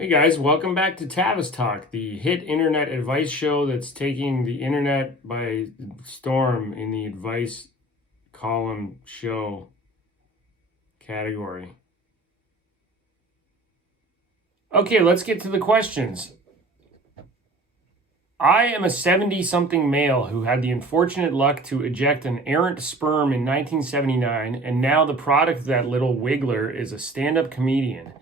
Hey guys, welcome back to Tavis Talk, the hit internet advice show that's taking the internet by storm in the advice column show category. Okay, let's get to the questions. I am a 70-something male who had the unfortunate luck to eject an errant sperm in 1979, and now the product of that little wiggler is a stand-up comedian.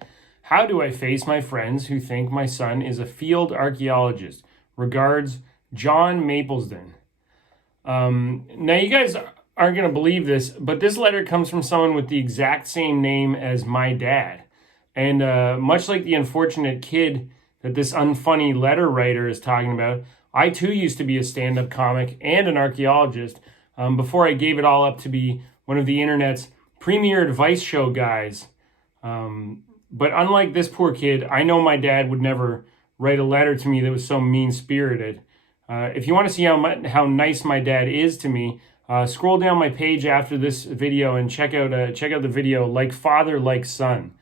How do I face my friends who think my son is a field archaeologist? Regards, John Maplesden. Now, you guys aren't going to believe this, but this letter comes from someone with the exact same name as my dad. And much like the unfortunate kid that this unfunny letter writer is talking about, I too used to be a stand-up comic and an archaeologist before I gave it all up to be one of the internet's premier advice show guys. But unlike this poor kid, I know my dad would never write a letter to me that was so mean-spirited. If you want to see how nice my dad is to me, scroll down my page after this video and check out the video Like Father, Like Son.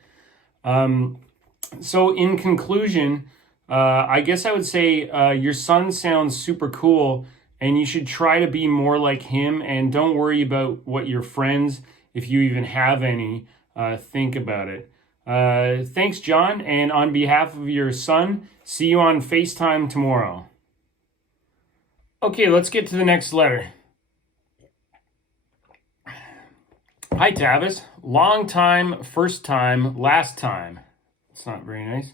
So in conclusion, I guess I would say your son sounds super cool, and you should try to be more like him, and don't worry about what your friends, if you even have any, think about it. Thanks, John, and on behalf of your son, see you on FaceTime tomorrow. Okay, let's get to the next letter. Hi, Tavis. Long time, first time, last time. It's not very nice.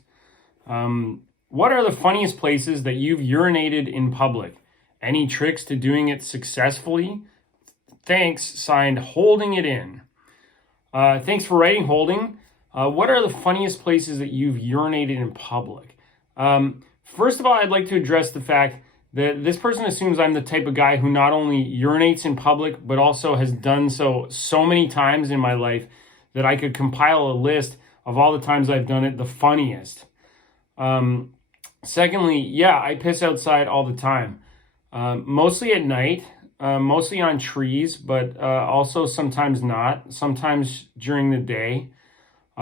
What are the funniest places that you've urinated in public? Any tricks to doing it successfully? Thanks, signed, Holding It In. Thanks for writing, Holding. What are the funniest places that you've urinated in public? First of all, I'd like to address the fact that this person assumes I'm the type of guy who not only urinates in public, but also has done so many times in my life that I could compile a list of all the times I've done it the funniest. Secondly, yeah, I piss outside all the time. Mostly at night, mostly on trees, but also sometimes not. Sometimes during the day.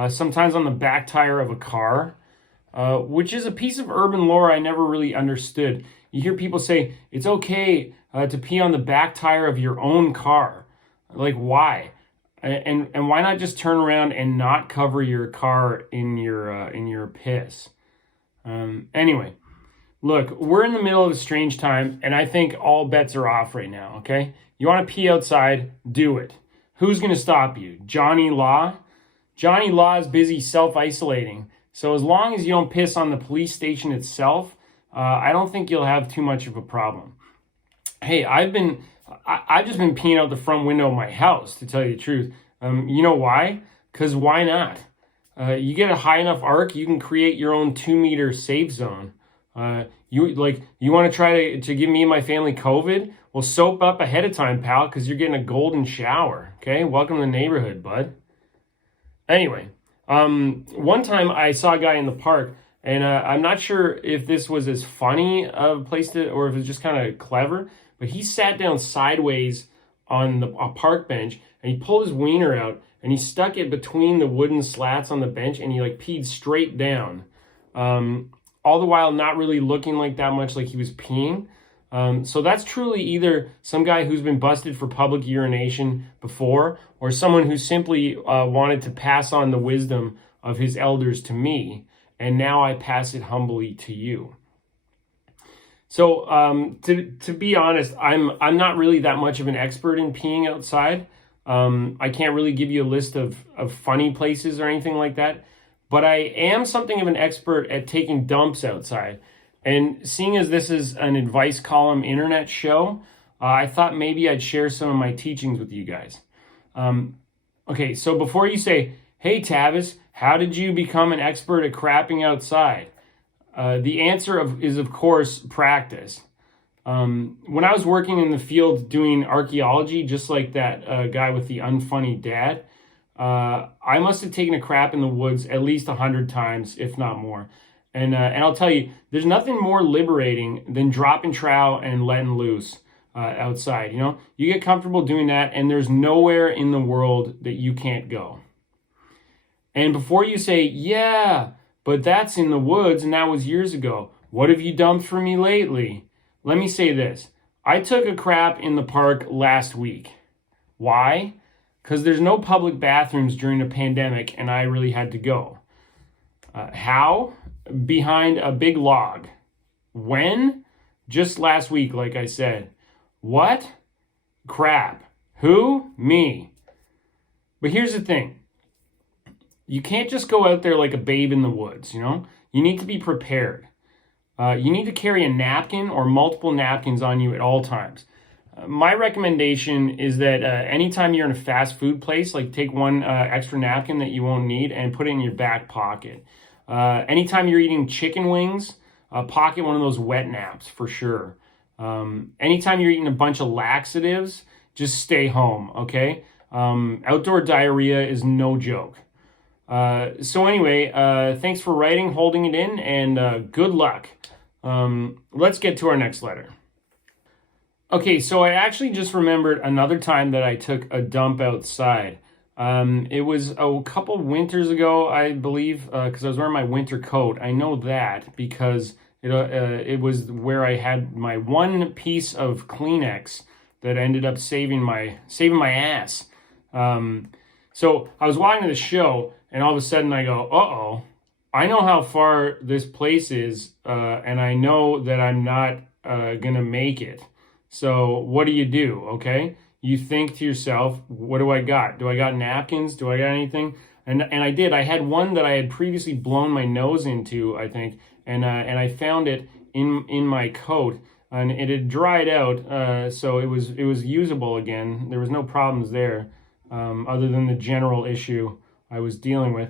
Sometimes on the back tire of a car, which is a piece of urban lore I never really understood. You hear people say, it's okay to pee on the back tire of your own car. Like, why? And why not just turn around and not cover your car in your piss? Anyway, look, we're in the middle of a strange time, and I think all bets are off right now, okay? You want to pee outside? Do it. Who's going to stop you? Johnny Law? Johnny Law is busy self-isolating, so as long as you don't piss on the police station itself, I don't think you'll have too much of a problem. Hey, I've just been peeing out the front window of my house, to tell you the truth. You know why? Because why not? You get a high enough arc, you can create your own 2-meter safe zone. You want to try to give me and my family COVID? Well, soap up ahead of time, pal, because you're getting a golden shower. Okay, welcome to the neighborhood, bud. Anyway, one time I saw a guy in the park, and I'm not sure if this was as funny a place to, or if it was just kind of clever, but he sat down sideways on a park bench, and he pulled his wiener out, and he stuck it between the wooden slats on the bench, and he peed straight down, all the while not really looking like that much like he was peeing. So that's truly either some guy who's been busted for public urination before, or someone who simply wanted to pass on the wisdom of his elders to me, and now I pass it humbly to you. So to be honest, I'm not really that much of an expert in peeing outside. I can't really give you a list of funny places or anything like that, but I am something of an expert at taking dumps outside. And seeing as this is an advice column internet show, I thought maybe I'd share some of my teachings with you guys. Okay, so before you say, hey Tavis, how did you become an expert at crapping outside? The answer is of course practice. When I was working in the field doing archaeology, just like that guy with the unfunny dad, I must have taken a crap in the woods at least 100 times, if not more. And I'll tell you, there's nothing more liberating than dropping trowel and letting loose outside. You know, you get comfortable doing that, and there's nowhere in the world that you can't go. And before you say, yeah, But that's in the woods, and that was years ago. What have you dumped for me lately? Let me say this. I took a crap in the park last week. Why? Because there's no public bathrooms during a pandemic, and I really had to go. How? Behind a big log. When? Just last week, like I said. What? Crap. Who? Me. But here's the thing. You can't just go out there like a babe in the woods, you know? You need to be prepared. You need to carry a napkin or multiple napkins on you at all times. My recommendation is that anytime you're in a fast food place, like take one extra napkin that you won't need and put it in your back pocket. Anytime you're eating chicken wings, pocket one of those wet naps for sure. Anytime you're eating a bunch of laxatives, just stay home, okay? Outdoor diarrhea is no joke. So anyway, thanks for writing, holding it in, and good luck. Let's get to our next letter. Okay, so I actually just remembered another time that I took a dump outside. It was a couple winters ago, I believe, because I was wearing my winter coat. I know that because it was where I had my one piece of Kleenex that ended up saving my ass. So I was walking to the show, and all of a sudden I go, uh-oh, I know how far this place is, and I know that I'm not gonna make it. So what do? Okay? You think to yourself, what do I got? Do I got napkins? Do I got anything? And I did. I had one that I had previously blown my nose into, I think, and I found it in my coat, and it had dried out, so it was usable again. There was no problems there, other than the general issue I was dealing with.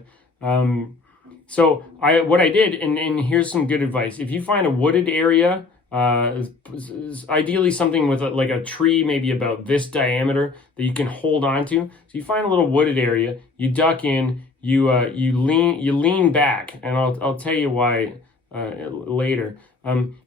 So what I did, and here's some good advice. If you find a wooded area, ideally something with like a tree maybe about this diameter that you can hold on to. So you find a little wooded area, you duck in, you lean back, and I'll tell you why later.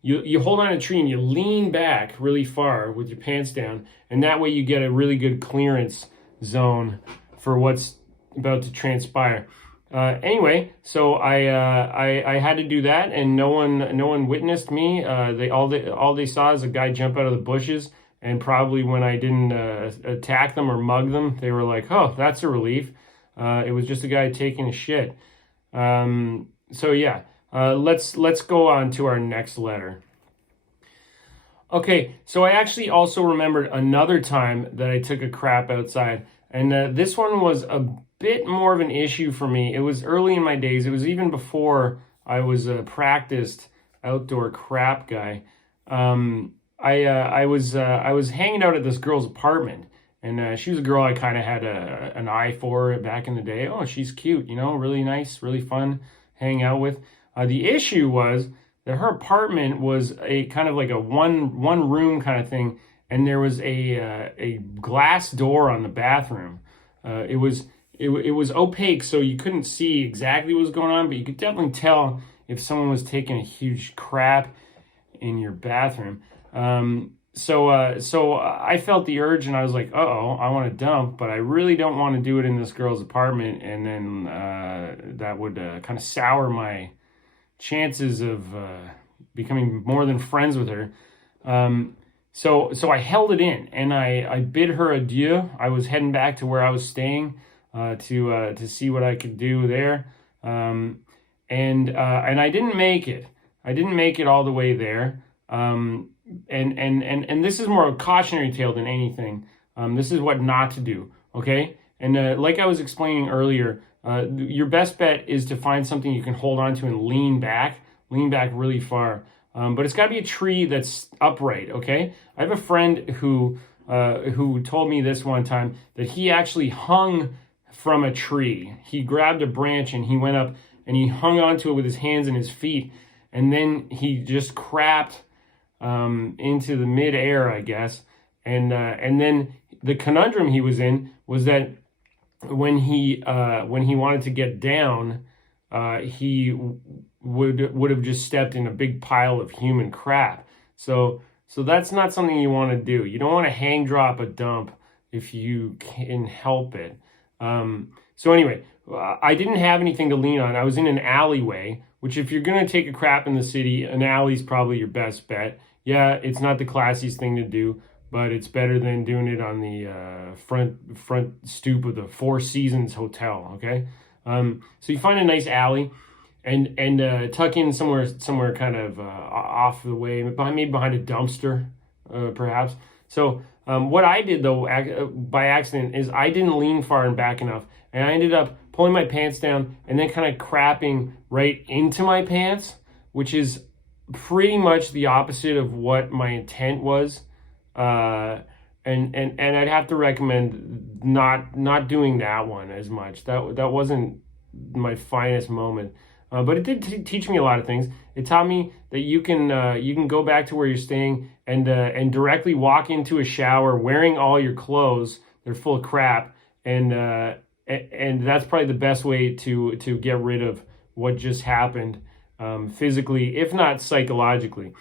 You hold on to a tree and you lean back really far with your pants down, and that way you get a really good clearance zone for what's about to transpire. Anyway, so I had to do that, and no one witnessed me. They all they saw is a guy jump out of the bushes, and probably when I didn't attack them or mug them, they were like, "Oh, that's a relief." It was just a guy taking a shit. So yeah, let's go on to our next letter. Okay, so I actually also remembered another time that I took a crap outside, and this one was a bit more of an issue for me. It was early in my days. It was even before I was a practiced outdoor crap guy. I was hanging out at this girl's apartment, and she was a girl I kind of had an eye for back in the day. Oh, she's cute, you know, really nice, really fun hang out with. The issue was that her apartment was a kind of like a one room kind of thing, and there was a glass door on the bathroom. It was opaque, so you couldn't see exactly what was going on, but you could definitely tell if someone was taking a huge crap in your bathroom. So I felt the urge, and I was like, uh-oh, I want to dump, but I really don't want to do it in this girl's apartment, and then that would kind of sour my chances of becoming more than friends with her. So I held it in, and I bid her adieu. I was heading back to where I was staying to see what I could do there, and I didn't make it. I didn't make it all the way there. And this is more a cautionary tale than anything. This is what not to do. Okay, and like I was explaining earlier, your best bet is to find something you can hold on to and lean back really far. But it's got to be a tree that's upright. Okay, I have a friend who told me this one time that he actually hung from a tree. He grabbed a branch and he went up and he hung onto it with his hands and his feet, and then he just crapped into the mid-air, I guess. And then the conundrum he was in was that when he wanted to get down, he would have just stepped in a big pile of human crap. So that's not something you want to do. You don't want to hang drop a dump if you can help it. So anyway, I didn't have anything to lean on. I was in an alleyway, which if you're going to take a crap in the city, an alley's probably your best bet. Yeah, it's not the classiest thing to do, but it's better than doing it on the front stoop of the Four Seasons Hotel, okay? So you find a nice alley and tuck in somewhere kind of off the way, maybe behind a dumpster, perhaps. So what I did though by accident is I didn't lean far and back enough, and I ended up pulling my pants down and then kind of crapping right into my pants, which is pretty much the opposite of what my intent was. And I'd have to recommend not doing that one as much. That wasn't my finest moment. But it did teach me a lot of things. It taught me that you can go back to where you're staying and directly walk into a shower wearing all your clothes. They're full of crap, and that's probably the best way to get rid of what just happened, physically, if not psychologically.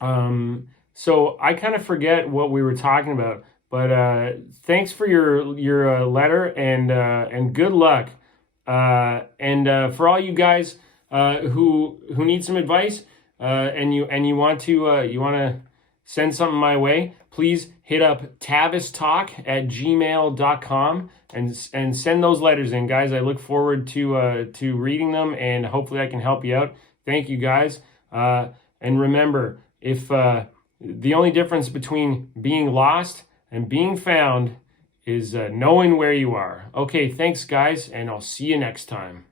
So I kind of forget what we were talking about, but thanks for your letter and good luck. And for all you guys who need some advice, and you want to send something my way, please hit up tavistalk@gmail.com and send those letters in, guys. I look forward to reading them, and hopefully I can help you out. Thank you, guys. And remember, if the only difference between being lost and being found is knowing where you are. Okay, thanks, guys, and I'll see you next time.